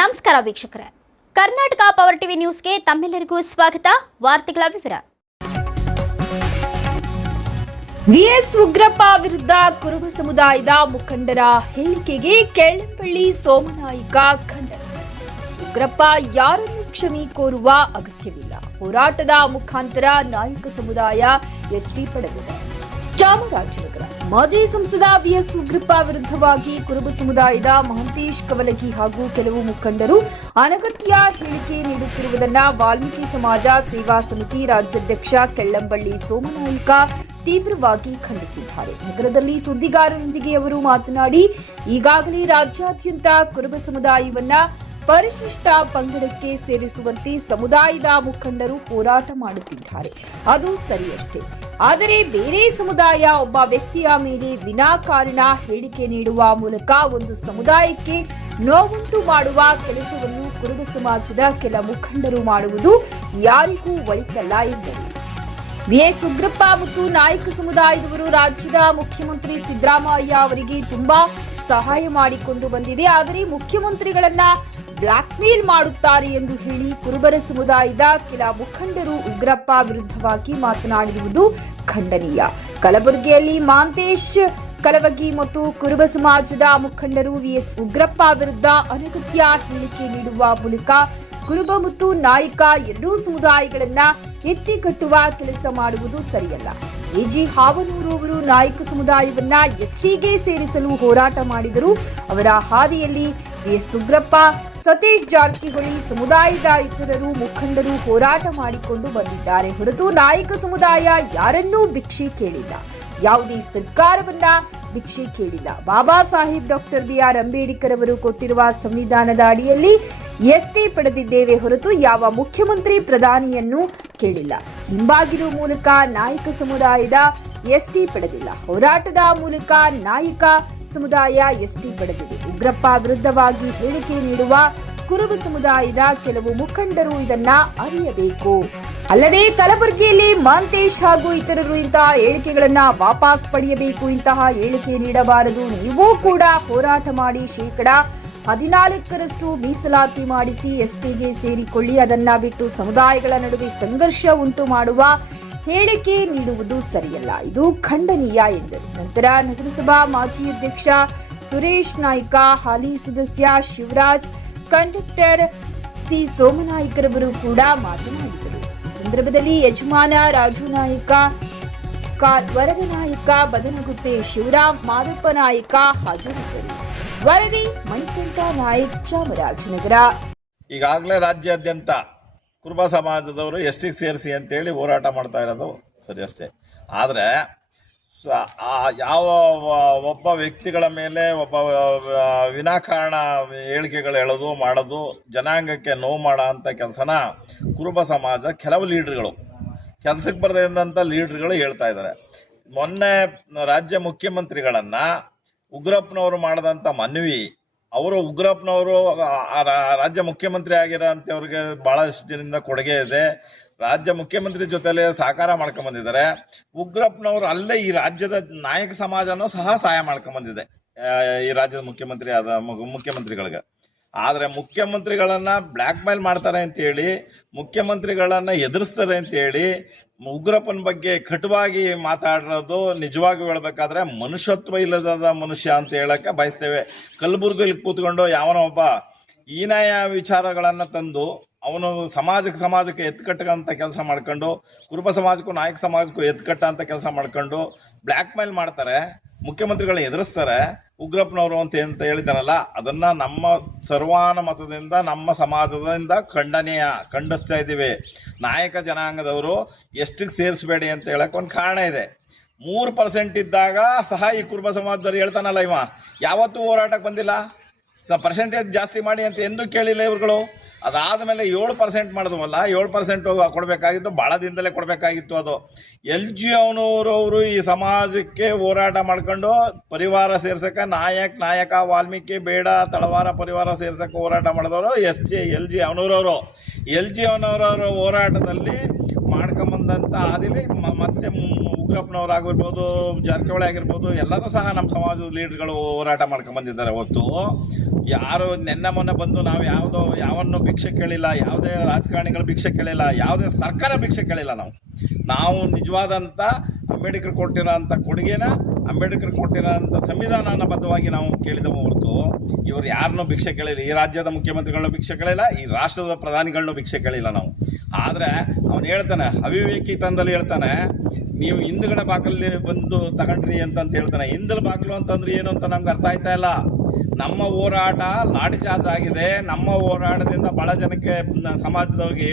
ನಮಸ್ಕಾರ ವೀಕ್ಷಕರೇ. Karnataka power TV ನ್ಯೂಸ್ಗೆ ತಮ್ಮೆಲ್ಲರಿಗೂ ಸ್ವಾಗತ. ವಾರ್ತೆಗಳ ವಿವರ. ವಿಎಸ್ ಉಗ್ರಪ್ಪ ವಿರುದ್ಧ ಕುರುಬ ಸಮುದಾಯದ ಮುಖಂಡರ ಹೇಳಿಕೆಗೆ ಕೆಳಪಳ್ಳಿ ಸೋಮನಾಯಿಕ ಖಂಡ ಉಗ್ರಪ್ಪ ಯಾರನ್ನು ಕ್ಷಮೆ ಕೋರುವ ಅಗತ್ಯವಿಲ್ಲ. ಹೋರಾಟದ ಮುಖಾಂತರ ನಾಯಕ ಸಮುದಾಯ ಎಸ್ಟಿ ಪಡೆದಿದೆ. ಚಾಮರಾಜನಗರ ಮಾಜಿ ಸಂಸದ ಬಿಎಸ್ ಉಗ್ರಪ್ಪ ವಿರುದ್ಧವಾಗಿ ಕುರುಬ ಸಮುದಾಯದ ಮಹಂತೇಶ್ ಕವಲಗಿ ಹಾಗೂ ಕೆಲವು ಮುಖಂಡರು ಅನಗತ್ಯ ಹೇಳಿಕೆ ನೀಡುತ್ತಿರುವುದನ್ನ ವಾಲ್ಮೀಕಿ ಸಮಾಜ ಸೇವಾ ಸಮಿತಿ ರಾಜ್ಯಾಧ್ಯಕ್ಷ ಕೆಳ್ಳಂಬಳ್ಳಿ ಸೋಮನಾಯಕ ತೀವ್ರವಾಗಿ ಖಂಡಿಸಿದ್ದಾರೆ. ನಗರದಲ್ಲಿ ಸುದ್ದಿಗಾರರೊಂದಿಗೆ ಅವರು ಮಾತನಾಡಿ, ಈಗಾಗಲೇ ರಾಜ್ಯಾದ್ಯಂತ ಕುರುಬ ಸಮುದಾಯವನ್ನ ಪರಿಶಿಷ್ಟ ಪಂಗಡಕ್ಕೆ ಸೇರಿಸುವಂತೆ ಸಮುದಾಯದ ಮುಖಂಡರು ಹೋರಾಟ ಮಾಡುತ್ತಿದ್ದಾರೆ. ಅದು ಸರಿಯಷ್ಟೇ. ಆದರೆ ಬೇರೆ ಸಮುದಾಯ ಒಬ್ಬ ವ್ಯಕ್ತಿಯ ಮೇಲೆ ವಿನಾಕಾರಣ ಹೇಳಿಕೆ ನೀಡುವ ಮೂಲಕ ಒಂದು ಸಮುದಾಯಕ್ಕೆ ನೋವುಂಟು ಮಾಡುವ ಕೆಲಸವನ್ನು ಕುರುಬ ಸಮಾಜದ ಕೆಲ ಮುಖಂಡರು ಮಾಡುವುದು ಯಾರಿಗೂ ಒಳಿತಲ್ಲ ಎಂದರು. ವಿಎಸ್ ಉಗ್ರಪ್ಪ ಮತ್ತು ನಾಯಕ ಸಮುದಾಯದವರು ರಾಜ್ಯದ ಮುಖ್ಯಮಂತ್ರಿ ಸಿದ್ದರಾಮಯ್ಯ ಅವರಿಗೆ ತುಂಬಾ ಸಹಾಯ ಮಾಡಿಕೊಂಡು ಬಂದಿದೆ. ಆದರೆ ಮುಖ್ಯಮಂತ್ರಿಗಳನ್ನ ಬ್ಲಾಕ್ ಮೇಲ್ ಮಾಡುತ್ತಾರೆ ಎಂದು ಹೇಳಿ ಕುರುಬರ ಸಮುದಾಯದ ಕೆಲ ಮುಖಂಡರು ಉಗ್ರಪ್ಪ ವಿರುದ್ಧವಾಗಿ ಮಾತನಾಡಿರುವುದು ಖಂಡನೀಯ. ಕಲಬುರಗಿಯಲ್ಲಿ ಮಾಂತೇಶ್ ಕಲವಗಿ ಮತ್ತು ಕುರುಬ ಸಮಾಜದ ಮುಖಂಡರು ವಿಎಸ್ ಉಗ್ರಪ್ಪ ವಿರುದ್ಧ ಅನಗತ್ಯ ಹೇಳಿಕೆ ನೀಡುವ ಮೂಲಕ ಕುರುಬ ಮತ್ತು ನಾಯಕ ಎರಡೂ ಸಮುದಾಯಗಳನ್ನ ಎತ್ತಿಕಟ್ಟುವ ಕೆಲಸ ಮಾಡುವುದು ಸರಿಯಲ್ಲ. ಎಜಿ ಹಾವನೂರು ಅವರು ನಾಯಕ ಸಮುದಾಯವನ್ನ ಎಸ್ಟಿಗೆ ಸೇರಿಸಲು ಹೋರಾಟ ಮಾಡಿದರು. ಅವರ ಹಾದಿಯಲ್ಲಿ ಎಸ್ ಉಗ್ರಪ್ಪ ಸತೀಶ್ ಜಾರಕಿಹೊಳಿ ಸಮುದಾಯದ ಇತರರು ಮುಖಂಡರು ಹೋರಾಟ ಮಾಡಿಕೊಂಡು ಬಂದಿದ್ದಾರೆ ಹೊರತು ನಾಯಕ ಸಮುದಾಯ ಯಾರನ್ನೂ ಭಿಕ್ಷೆ ಕೇಳಿಲ್ಲ. ಯಾವುದೇ ಸರ್ಕಾರವನ್ನ ಭಿಕ್ಷೆ ಕೇಳಿಲ್ಲ. Baba Saheb doctor B R Ambedkar ಅವರು ಕೊಟ್ಟಿರುವ ಸಂವಿಧಾನದ ಅಡಿಯಲ್ಲಿ ಎಷ್ಟೇ ಪಡೆದಿದ್ದೇವೆ ಹೊರತು ಯಾವ ಮುಖ್ಯಮಂತ್ರಿ ಪ್ರಧಾನಿಯನ್ನು ಕೇಳಿಲ್ಲ. ಹಿಂಬಾಗಿಲು ಮೂಲಕ ನಾಯಕ ಸಮುದಾಯದ ಎಸ್ಟಿ ಪಡೆದಿಲ್ಲ. ಹೋರಾಟದ ಮೂಲಕ ನಾಯಕ ಸಮುದಾಯ ಎಸ್ಟಿ ಪಡೆದಿದೆ. ಉಗ್ರಪ್ಪ ವಿರುದ್ಧವಾಗಿ ಹೇಳಿಕೆ ನೀಡುವ ಕುರುಬ ಸಮುದಾಯದ ಕೆಲವು ಮುಖಂಡರು ಇದನ್ನ ಅರಿಯಬೇಕು. ಅಲ್ಲದೆ ಕಲಬುರಗಿಯಲ್ಲಿ ಮಾಂತೇಶ್ ಹಾಗೂ ಇತರರು ಇಂತಹ ಹೇಳಿಕೆಗಳನ್ನ ವಾಪಸ್ ಪಡೆಯಬೇಕು ಇಂತಹ ಹೇಳಿಕೆ ನೀಡಬಾರದು. ನೀವು ಕೂಡ ಹೋರಾಟ ಮಾಡಿ ಶೇಕಡ ಹದಿನಾಲ್ಕರಷ್ಟು ಮೀಸಲಾತಿ ಮಾಡಿಸಿ ಎಸ್ಪಿಗೆ ಸೇರಿಕೊಳ್ಳಿ. ಅದನ್ನ ಬಿಟ್ಟು ಸಮುದಾಯಗಳ ನಡುವೆ ಸಂಘರ್ಷ ಉಂಟು ಮಾಡುವ ಹೇಳಿಕೆ ನೀಡುವುದು ಸರಿಯಲ್ಲ. ಇದು ಖಂಡನೀಯ ಎಂದರು. ನಂತರ ನಗರಸಭಾ ಮಾಜಿ ಅಧ್ಯಕ್ಷ ಸುರೇಶ್ ನಾಯ್ಕ, ಹಾಲಿ ಸದಸ್ಯ ಶಿವರಾಜ್ ಕಂಡಕ್ಟರ್ ಸಿ ಸೋಮನಾಯ್ಕರವರು ಕೂಡ ಮಾತನಾಡಿದರು. ಈ ಸಂದರ್ಭದಲ್ಲಿ ಯಜಮಾನ, ರಾಜು ನಾಯಕ ವರದ ನಾಯಕ, ಬದನಗುಪ್ಪೆ ಶಿವರಾಮ್, ಮಾದಪ್ಪ ನಾಯಕ ಹಾಜರಿದ್ದರು. ವರದಿ ಮಣಿಕಂಠ ನಾಯಕ್, ಚಾಮರಾಜನಗರ. ಈಗಾಗಲೇ ರಾಜ್ಯಾದ್ಯಂತ ಕುರುಬ ಸಮಾಜದವರು ಎಷ್ಟಿಗೆ ಸೇರಿಸಿ ಅಂತೇಳಿ ಹೋರಾಟ ಮಾಡ್ತಾ ಇರೋದು ಸರಿ ಅಷ್ಟೇ. ಆದರೆ ಯಾವ ಒಬ್ಬ ವ್ಯಕ್ತಿಗಳ ಮೇಲೆ ಒಬ್ಬ ವಿನಾಕಾರಣ ಹೇಳಿಕೆಗಳು ಹೇಳೋದು, ಮಾಡೋದು, ಜನಾಂಗಕ್ಕೆ ನೋವು ಮಾಡೋ ಅಂಥ ಕೆಲಸನ ಕುರುಬ ಸಮಾಜ ಕೆಲವು ಲೀಡ್ರ್ಗಳು, ಕೆಲಸಕ್ಕೆ ಬರದೇ ಇದ್ದಂಥ ಲೀಡ್ರ್ಗಳು ಹೇಳ್ತಾ ಇದ್ದಾರೆ ಮೊನ್ನೆ ರಾಜ್ಯ ಮುಖ್ಯಮಂತ್ರಿಗಳನ್ನು ಉಗ್ರಪ್ಪನವರು ಮಾಡಿದಂಥ ಮನವಿ ಅವರು ಉಗ್ರಪ್ಪನವರು ರಾಜ್ಯ ಮುಖ್ಯಮಂತ್ರಿ ಆಗಿರೋಂಥವ್ರಿಗೆ ಭಾಳಷ್ಟು ದಿನದಿಂದ ಕೊಡುಗೆ ಇದೆ. ರಾಜ್ಯ ಮುಖ್ಯಮಂತ್ರಿ ಜೊತೆಲೆ ಸಹಕಾರ ಮಾಡ್ಕೊಂಬಂದಿದ್ದಾರೆ ಉಗ್ರಪ್ಪನವರು ಅಲ್ಲೇ ಈ ರಾಜ್ಯದ ನಾಯಕ ಸಮಾಜನೂ ಸಹ ಸಹಾಯ ಮಾಡ್ಕೊಂಬಂದಿದೆ ಈ ರಾಜ್ಯದ ಮುಖ್ಯಮಂತ್ರಿ ಆದ ಮುಖ್ಯಮಂತ್ರಿಗಳಿಗೆ. ಆದರೆ ಮುಖ್ಯಮಂತ್ರಿಗಳನ್ನ ಬ್ಲ್ಯಾಕ್ ಮೇಲ್ ಮಾಡ್ತಾರೆ ಅಂತೇಳಿ ಮುಖ್ಯಮಂತ್ರಿಗಳನ್ನ ಎದುರಿಸ್ತಾರೆ ಅಂತೇಳಿ ಉಗ್ರಪ್ಪನ ಬಗ್ಗೆ ಕಟುವಾಗಿ ಮಾತಾಡೋದು ನಿಜವಾಗಿ ಹೇಳ್ಬೇಕಾದ್ರೆ ಮನುಷ್ಯತ್ವ ಇಲ್ಲದ ಮನುಷ್ಯ ಅಂತ ಹೇಳಕ್ಕೆ ಬಯಸ್ತೇವೆ. ಕಲಬುರ್ಗಿಲಿ ಕೂತ್ಕೊಂಡು ಯಾವನೋ ಒಬ್ಬ ಹೀನಾಯ ವಿಚಾರಗಳನ್ನು ತಂದು ಅವನು ಸಮಾಜಕ್ಕೆ ಸಮಾಜಕ್ಕೆ ಎತ್ಕಟ್ಟಂಥ ಕೆಲಸ ಮಾಡ್ಕೊಂಡು, ಕುರುಬ ಸಮಾಜಕ್ಕೂ ನಾಯಕ ಸಮಾಜಕ್ಕೂ ಎತ್ಕಟ್ಟಂಥ ಕೆಲಸ ಮಾಡ್ಕೊಂಡು ಬ್ಲ್ಯಾಕ್ ಮೇಲ್ ಮಾಡ್ತಾರೆ, ಮುಖ್ಯಮಂತ್ರಿಗಳನ್ನ ಎದುರಿಸ್ತಾರೆ, ಉಗ್ರಪ್ಪನವರು ಅಂತ ಅಂತ ಹೇಳಿದ್ದಾನಲ್ಲ ಅದನ್ನು ನಮ್ಮ ಸರ್ವಾನ ಮತದಿಂದ, ನಮ್ಮ ಸಮಾಜದಿಂದ ಖಂಡನೀಯ, ಖಂಡಿಸ್ತಾ ಇದ್ದೀವಿ. ನಾಯಕ ಜನಾಂಗದವರು ಎಷ್ಟಕ್ಕೆ ಸೇರಿಸಬೇಡಿ ಅಂತ ಹೇಳಕ್ಕೆ ಒಂದು ಕಾರಣ ಇದೆ. ಮೂರು ಪರ್ಸೆಂಟ್ ಇದ್ದಾಗ ಸಹ ಈ ಕುರುಬ ಸಮಾಜದವ್ರು ಹೇಳ್ತಾನಲ್ಲ ಇವ. ಯಾವತ್ತೂ ಹೋರಾಟಕ್ಕೆ ಬಂದಿಲ್ಲ. ಸ, ಪರ್ಸೆಂಟೇಜ್ ಜಾಸ್ತಿ ಮಾಡಿ ಅಂತ ಎಂದೂ ಕೇಳಿಲ್ಲ ಇವ್ರುಗಳು. ಅದಾದಮೇಲೆ ಏಳು ಪರ್ಸೆಂಟ್ ಮಾಡಿದ್ವಲ್ಲ, ಏಳು ಪರ್ಸೆಂಟ್ ಕೊಡಬೇಕಾಗಿತ್ತು ಭಾಳ ದಿನದಲ್ಲೇ ಕೊಡಬೇಕಾಗಿತ್ತು ಅದು. ಎಲ್ ಜಿ ಅವನೂರವರು ಈ ಸಮಾಜಕ್ಕೆ ಹೋರಾಟ ಮಾಡ್ಕೊಂಡು ಪರಿವಾರ ಸೇರ್ಸಕ್ಕೆ ನಾಯಕ್, ನಾಯಕ, ವಾಲ್ಮೀಕಿ, ಬೇಡ, ತಳವಾರ ಪರಿವಾರ ಸೇರ್ಸಕ್ಕೆ ಹೋರಾಟ ಮಾಡಿದವರು ಎಸ್ ಜಿ, ಎಲ್ ಜಿ ಅವನೂರವರು ಎಲ್ ಜಿ ಅವನವರವರ ಹೋರಾಟದಲ್ಲಿ ಮಾಡ್ಕೊಂಬಂದಂಥ ಆದಿಲಿ ಮತ್ತೆ ಉಗ್ರಪ್ಪನವರಾಗಿರ್ಬೋದು ಜಾರಕಿಹೊಳಿ ಆಗಿರ್ಬೋದು ಎಲ್ಲರೂ ಸಹ ನಮ್ಮ ಸಮಾಜದ ಲೀಡರ್ಗಳು ಹೋರಾಟ ಮಾಡ್ಕೊಂಬಂದಿದ್ದಾರೆ ಹೊತ್ತು. ಯಾರು ನೆನ್ನೆ ಮೊನ್ನೆ ಬಂದು ನಾವು ಯಾವುದೋ, ಯಾವನ್ನು ಭಿಕ್ಷೆ ಕೇಳಿಲ್ಲ, ಯಾವುದೇ ರಾಜಕಾರಣಿಗಳು ಭಿಕ್ಷೆ ಕೇಳಿಲ್ಲ, ಯಾವುದೇ ಸರ್ಕಾರ ಭಿಕ್ಷೆ ಕೇಳಿಲ್ಲ ನಾವು. ನಾವು ನಿಜವಾದಂಥ ಅಂಬೇಡ್ಕರ್ ಕೊಟ್ಟಿರೋಂಥ ಕೊಡುಗೆನ, ಅಂಬೇಡ್ಕರ್ ಕೊಟ್ಟಿರೋಂಥ ಸಂವಿಧಾನನ ಬದ್ಧವಾಗಿ ನಾವು ಕೇಳಿದವು ಹೊರತು ಇವರು ಯಾರನ್ನೂ ಭಿಕ್ಷೆ ಕೇಳಿಲ್ಲ, ಈ ರಾಜ್ಯದ ಮುಖ್ಯಮಂತ್ರಿಗಳನ್ನೂ ಭಿಕ್ಷೆ ಕೇಳಿಲ್ಲ, ಈ ರಾಷ್ಟ್ರದ ಪ್ರಧಾನಿಗಳನ್ನೂ ಭಿಕ್ಷೆ ಕೇಳಿಲ್ಲ ನಾವು. ಆದರೆ ಅವನು ಹೇಳ್ತಾನೆ, ಅವಿವೇಕಿ ತಂದಲ್ಲಿ ಹೇಳ್ತಾನೆ, ನೀವು ಹಿಂದ್ಗಡೆ ಬಾಕಲ್ಲಿ ಬಂದು ತಗೊಂಡ್ರಿ ಅಂತಂತ ಹೇಳ್ತಾನೆ. ಹಿಂದಲ ಬಾಗಿಲು ಅಂತಂದ್ರೆ ಏನು ಅಂತ ನಮ್ಗೆ ಅರ್ಥ ಆಯ್ತಾ ಇಲ್ಲ. ನಮ್ಮ ಹೋರಾಟ ಲಾಡಿ ಚಾರ್ಜ್ ಆಗಿದೆ. ನಮ್ಮ ಹೋರಾಟದಿಂದ ಭಾಳ ಜನಕ್ಕೆ ಸಮಾಜದವ್ರಿಗೆ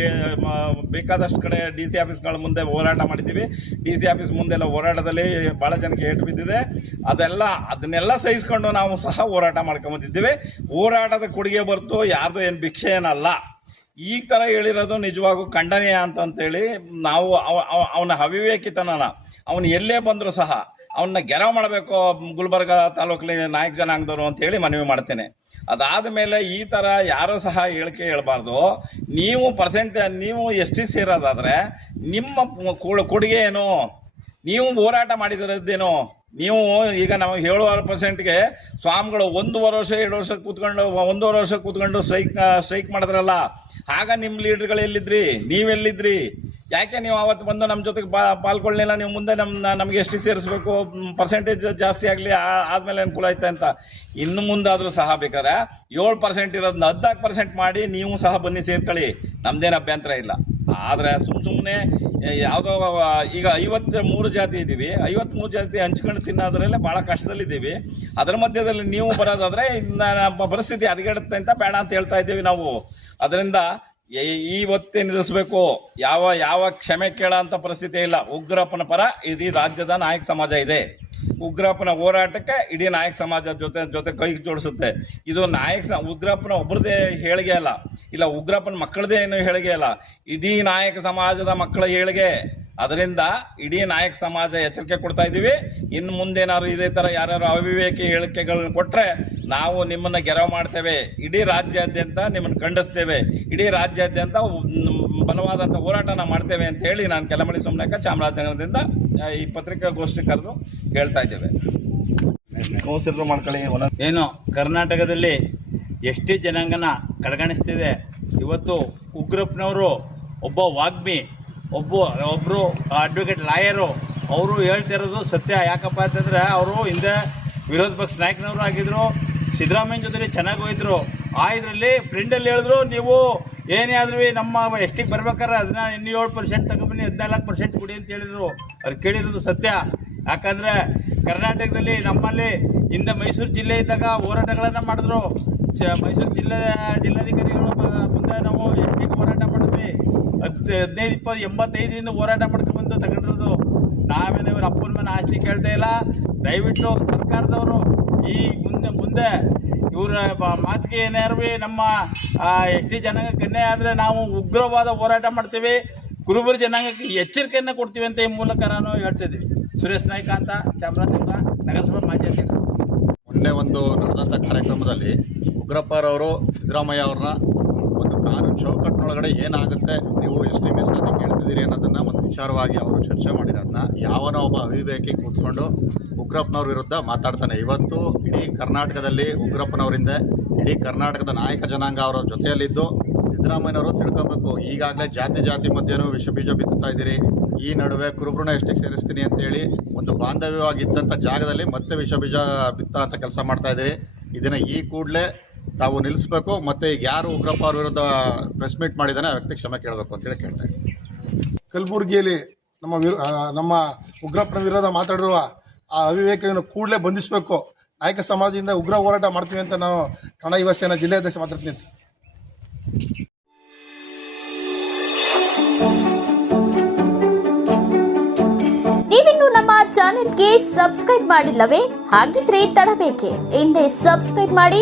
ಬೇಕಾದಷ್ಟು ಕಡೆ ಡಿ ಸಿ ಆಫೀಸ್ಗಳ ಮುಂದೆ ಹೋರಾಟ ಮಾಡಿದ್ದೀವಿ. ಡಿ ಸಿ ಆಫೀಸ್ ಮುಂದೆಲ್ಲ ಹೋರಾಟದಲ್ಲಿ ಭಾಳ ಜನಕ್ಕೆ ಏಟು ಬಿದ್ದಿದೆ. ಅದೆಲ್ಲ, ಅದನ್ನೆಲ್ಲ ಸಹಿಸ್ಕೊಂಡು ನಾವು ಸಹ ಹೋರಾಟ ಮಾಡ್ಕೊಂಬಂದಿದ್ದೀವಿ. ಹೋರಾಟದ ಕೊಡುಗೆ ಬರ್ತು ಯಾರ್ದು ಏನು ಭಿಕ್ಷೆ ಏನಲ್ಲ. ಈ ಥರ ಹೇಳಿರೋದು ನಿಜವಾಗೂ ಖಂಡನೀಯ ಅಂತಂತೇಳಿ ನಾವು ಅವ- ಅವ- ಅವನ ಅವಿವೇಕಿತನನ, ಅವನು ಎಲ್ಲೇ ಬಂದರೂ ಸಹ ಅವನ್ನ ಗೆರವ್ ಮಾಡಬೇಕು ಗುಲ್ಬರ್ಗ ತಾಲೂಕಲ್ಲಿ ನಾಯಕ ಜನಾಂಗದವರು ಅಂತೇಳಿ ಮನವಿ ಮಾಡ್ತೇನೆ. ಅದಾದ ಮೇಲೆ ಈ ಥರ ಯಾರೂ ಸಹ ಹೇಳಿಕೆ ಹೇಳ್ಬಾರ್ದು. ನೀವು ಪರ್ಸೆಂಟ್ ನೀವು ಎಷ್ಟಿ ಸೇರೋದಾದರೆ ನಿಮ್ಮ ಕೊಡು- ಕೊಡುಗೆ ಏನು? ನೀವು ಹೋರಾಟ ಮಾಡಿದಿರೋದೇನು? ನೀವು ಈಗ ನಮಗೆ ಏಳುವರೆ ಪರ್ಸೆಂಟ್ಗೆ ಸ್ವಾಮಿಗಳು ಒಂದೂವರೆ ವರ್ಷ, ಎರಡು ವರ್ಷ ಕೂತ್ಕೊಂಡು, ಒಂದೂವರೆ ವರ್ಷ ಕೂತ್ಕೊಂಡು ಸ್ಟ್ರೈಕ್ ಸ್ಟ್ರೈಕ್ ಮಾಡಿದ್ರಲ್ಲ ಆಗ ನಿಮ್ಮ ಲೀಡ್ರ್ಗಳು ಎಲ್ಲಿದ್ರಿ? ನೀವೆಲ್ಲಿದ್ರಿ? ಯಾಕೆ ನೀವು ಅವತ್ತು ಬಂದು ನಮ್ಮ ಜೊತೆಗೆ ಬಾ ಪಾಲ್ಗೊಳ್ಳಿಲ್ಲ? ನೀವು ಮುಂದೆ ನಮ್ಮ ನಮಗೆ ಎಷ್ಟಿಗೆ ಸೇರಿಸ್ಬೇಕು? ಪರ್ಸೆಂಟೇಜ್ ಜಾಸ್ತಿ ಆಗಲಿ ಆದಮೇಲೆ ಅನುಕೂಲ ಐತೆ ಅಂತ. ಇನ್ನು ಮುಂದಾದರೂ ಸಹ ಬೇಕಾದ್ರೆ ಏಳು ಪರ್ಸೆಂಟ್ ಇರೋದನ್ನ ಹದಿನಾಲ್ಕು ಪರ್ಸೆಂಟ್ ಮಾಡಿ ನೀವು ಸಹ ಬನ್ನಿ ಸೇರ್ಕೊಳ್ಳಿ. ನಮ್ಮದೇನು ಅಭ್ಯಂತರ ಇಲ್ಲ. ಆದರೆ ಸುಮ್ಮ ಸುಮ್ಮನೆ ಯಾವುದೋ ಈಗ ಐವತ್ತು ಮೂರು ಜಾತಿ ಇದ್ದೀವಿ ಐವತ್ತ್ಮೂರು ಜಾತಿ ಹಂಚ್ಕೊಂಡು ತಿನ್ನೋದ್ರಲ್ಲೇ ಭಾಳ ಕಷ್ಟದಲ್ಲಿದ್ದೀವಿ. ಅದರ ಮಧ್ಯದಲ್ಲಿ ನೀವು ಬರೋದಾದರೆ ಇನ್ನು ಪರಿಸ್ಥಿತಿ ಹದಗೆಡುತ್ತೆ ಅಂತ ಬೇಡ ಅಂತ ಹೇಳ್ತಾ ಇದ್ದೀವಿ ನಾವು. ಅದರಿಂದ ಇವತ್ತೇ ನಿಲ್ಲಿಸಬೇಕು. ಯಾವ ಯಾವ ಕ್ಷಮೆ ಕೇಳೋಂಥ ಪರಿಸ್ಥಿತಿ ಇಲ್ಲ. ಉಗ್ರಪ್ಪನ ಪರ ಇಡೀ ರಾಜ್ಯದ ನಾಯಕ ಸಮಾಜ ಇದೆ. ಉಗ್ರಪ್ಪನ ಹೋರಾಟಕ್ಕೆ ಇಡೀ ನಾಯಕ ಸಮಾಜ ಜೊತೆ ಜೊತೆ ಕೈ ಜೋಡಿಸುತ್ತೆ. ಇದು ನಾಯಕ ಸ- ಉಗ್ರಪ್ಪನ ಒಬ್ಬರದೇ ಹೇಳಿಗೆ ಅಲ್ಲ. ಇಲ್ಲ, ಉಗ್ರಪ್ಪನ ಮಕ್ಕಳದೇ ಏನು ಹೇಳಿಗೆ ಅಲ್ಲ. ಇಡೀ ನಾಯಕ ಸಮಾಜದ ಮಕ್ಕಳ ಹೇಳಿಕೆ ಅದರಿಂದ ಇಡೀ ನಾಯಕ ಸಮಾಜ ಎಚ್ಚರಿಕೆ ಕೊಡ್ತಾ ಇದ್ದೀವಿ. ಇನ್ನು ಮುಂದೇನಾದ್ರು ಇದೇ ಥರ ಯಾರ್ಯಾರು ಅವಿವೇಕಿ ಹೇಳಿಕೆಗಳನ್ನ ಕೊಟ್ಟರೆ ನಾವು ನಿಮ್ಮನ್ನು ಗೆರವು ಮಾಡ್ತೇವೆ. ಇಡೀ ರಾಜ್ಯಾದ್ಯಂತ ನಿಮ್ಮನ್ನು ಖಂಡಿಸ್ತೇವೆ. ಇಡೀ ರಾಜ್ಯಾದ್ಯಂತ ಬಲವಾದಂಥ ಹೋರಾಟನ ಮಾಡ್ತೇವೆ ಅಂತ ಹೇಳಿ ನಾನು ಕೆಲಮಡಿ ಸುಮ್ಮನೆ ಚಾಮರಾಜನಗರದಿಂದ ಈ ಪತ್ರಿಕಾಗೋಷ್ಠಿ ಕರೆದು ಹೇಳ್ತಾ ಇದ್ದೇವೆ. ಕೌನ್ಸಿಲರ್ ಮಾಡ್ಕೊಳ್ಳಿ ಏನು ಕರ್ನಾಟಕದಲ್ಲಿ ಎಷ್ಟೇ ಜನಾಂಗನ ಕಡೆಗಣಿಸ್ತಿದೆ ಇವತ್ತು ಉಗ್ರಪ್ಪನವರು ಒಬ್ಬ ವಾಗ್ಮಿ ಒಬ್ಬ ಒಬ್ಬರು ಅಡ್ವೊಕೇಟ್ ಲಾಯರು ಅವರು ಹೇಳ್ತಿರೋದು ಸತ್ಯ. ಯಾಕಪ್ಪ ಅಂತಂದರೆ ಅವರು ಹಿಂದೆ ವಿರೋಧ ಪಕ್ಷ ನಾಯಕನವರು ಆಗಿದ್ರು, ಸಿದ್ದರಾಮಯ್ಯ ಜೊತೆ ಚೆನ್ನಾಗಿ ಹೋಯಿದ್ರು. ಆ ಇದರಲ್ಲಿ ಫ್ರೆಂಡಲ್ಲಿ ಹೇಳಿದ್ರು, ನೀವು ಏನೇ ಆದ್ರೂ ನಮ್ಮ ಎಷ್ಟಿಗೆ ಬರ್ಬೇಕಾದ್ರೆ ಅದನ್ನ ಇನ್ನೂ ಏಳು ಪರ್ಸೆಂಟ್ ತಗೊಂಬನ್ನಿ, ಹದಿನಾಲ್ಕು ಪರ್ಸೆಂಟ್ ಕೊಡಿ ಅಂತ ಹೇಳಿದರು. ಅವ್ರು ಕೇಳಿರೋದು ಸತ್ಯ. ಯಾಕಂದರೆ ಕರ್ನಾಟಕದಲ್ಲಿ ನಮ್ಮಲ್ಲಿ ಹಿಂದೆ ಮೈಸೂರು ಜಿಲ್ಲೆ ಇದ್ದಾಗ ಹೋರಾಟಗಳನ್ನು ಮಾಡಿದ್ರು. ಮೈಸೂರು ಜಿಲ್ಲೆ ಜಿಲ್ಲಾಧಿಕಾರಿಗಳು ಮುಂದೆ ನಾವು ಎಷ್ಟಿಗೆ ಹೋರಾಟ ಮಾಡಿದ್ವಿ. ಹತ್ತು ಹದಿನೈದು, ಇಪ್ಪತ್ತು, ಎಂಬತ್ತೈದರಿಂದ ಹೋರಾಟ ಮಾಡ್ಕೊಂಡ್ಬಂದು ತಗೊಂಡಿರೋದು. ನಾವೇನು ಇವ್ರ ಅಪ್ಪನ ಮನೆ ಆಸ್ತಿ ಕೇಳ್ತಾ ಇಲ್ಲ. ದಯವಿಟ್ಟು ಸರ್ಕಾರದವರು ಈ ಮುಂದೆ ಮುಂದೆ ಇವರ ಮಾತಿಗೆ ಏನಾರು ನಮ್ಮ ಎಷ್ಟೇ ಜನಾಂಗಕ್ಕೆ ಅನ್ಯಾಯ ಆದರೆ ನಾವು ಉಗ್ರವಾದ ಹೋರಾಟ ಮಾಡ್ತೀವಿ. ಕುರುಬರ ಜನಾಂಗಕ್ಕೆ ಎಚ್ಚರಿಕೆಯನ್ನು ಕೊಡ್ತೀವಿ ಅಂತ ಈ ಮೂಲಕ ನಾನು ಹೇಳ್ತಿದ್ದೀವಿ ಸುರೇಶ್ ನಾಯ್ಕ ಅಂತ ಚಾಮರಾಜನಗರ ನಗರಸಭಾ ಮಾಜಿ ಅಧ್ಯಕ್ಷ. ಮೊನ್ನೆ ಒಂದು ನಡೆದಂಥ ಕಾರ್ಯಕ್ರಮದಲ್ಲಿ ಉಗ್ರಪ್ಪರವರು ಸಿದ್ದರಾಮಯ್ಯ ಅವ್ರನ್ನ ಒಂದು ಕಾನೂನು ಚೌಕಟ್ಟಿನೊಳಗಡೆ ಏನಾಗುತ್ತೆ, ನೀವು ಎಷ್ಟು ಅಂತ ಕೇಳ್ತಿದ್ದೀರಿ ಅನ್ನೋದನ್ನು ಒಂದು ವಿಚಾರವಾಗಿ ಅವರು ಚರ್ಚೆ ಮಾಡಿರೋದನ್ನ ಯಾವನೋ ಒಬ್ಬ ಅವಿವೇಕಿ ಕೂತ್ಕೊಂಡು ಉಗ್ರಪ್ಪನವ್ರ ವಿರುದ್ಧ ಮಾತಾಡ್ತಾನೆ. ಇವತ್ತು ಇಡೀ ಕರ್ನಾಟಕದಲ್ಲಿ ಉಗ್ರಪ್ಪನವರಿಂದ ಇಡೀ ಕರ್ನಾಟಕದ ನಾಯಕ ಜನಾಂಗ ಅವರ ಜೊತೆಯಲ್ಲಿದ್ದು ಸಿದ್ದರಾಮಯ್ಯನವರು ತಿಳ್ಕೊಬೇಕು. ಈಗಾಗಲೇ ಜಾತಿ ಜಾತಿ ಮಧ್ಯೆನೂ ವಿಷ ಬೀಜ ಬಿತ್ತುತ್ತಾ ಇದ್ದೀರಿ. ಈ ನಡುವೆ ಕುರುಬ್ರನ್ನ ಎಷ್ಟಕ್ಕೆ ಸೇರಿಸ್ತೀನಿ ಅಂತೇಳಿ ಒಂದು ಬಾಂಧವ್ಯವಾಗಿದ್ದಂಥ ಜಾಗದಲ್ಲಿ ಮತ್ತೆ ವಿಷ ಬೀಜ ಬಿತ್ತ ಅಂತ ಕೆಲಸ ಮಾಡ್ತಾ ಇದ್ದೀರಿ. ಇದನ್ನು ಈ ಕೂಡಲೇ ತಾವು ನಿಲ್ಲಿಸಬೇಕು ಮತ್ತು ಈಗ ಯಾರು ಉಗ್ರಪ್ಪ ಅವ್ರ ವಿರುದ್ಧ ಪ್ರೆಸ್ ಮೀಟ್ ಮಾಡಿದಾನೆ ಆ ವ್ಯಕ್ತಿ ಕ್ಷಮೆ ಕೇಳಬೇಕು ಅಂತೇಳಿ ಕೇಳ್ತಾ ಇದ್ದೀನಿ. ಕಲಬುರಗಿಯಲ್ಲಿ ನಮ್ಮ ವಿರು ನಮ್ಮ ಉಗ್ರಪ್ಪನ ವಿರೋಧ ಮಾತಾಡಿರುವ ಆ ಅವಿವೇಕವನ್ನು ಕೂಡಲೇ ಬಂಧಿಸಬೇಕು. ನಾಯಕ ಸಮಾಜದಿಂದ ಉಗ್ರ ಹೋರಾಟ ಮಾಡ್ತೀವಿ ಅಂತ ನಾನು ಕನ್ನಡ ಯುವ ಸೇನಾ ಜಿಲ್ಲಾಧ್ಯಕ್ಷ ಮಾತಾಡ್ತೀನಿ. ನೀವಿನ್ನು ನಮ್ಮ ಚಾನೆಲ್ಗೆ ಸಬ್ಸ್ಕ್ರೈಬ್ ಮಾಡಿಲ್ಲವೇ? ಹಾಗಿದ್ರೆ ತಡಬೇಕೆ. ಹಿಂದೆ ಸಬ್ಸ್ಕ್ರೈಬ್ ಮಾಡಿ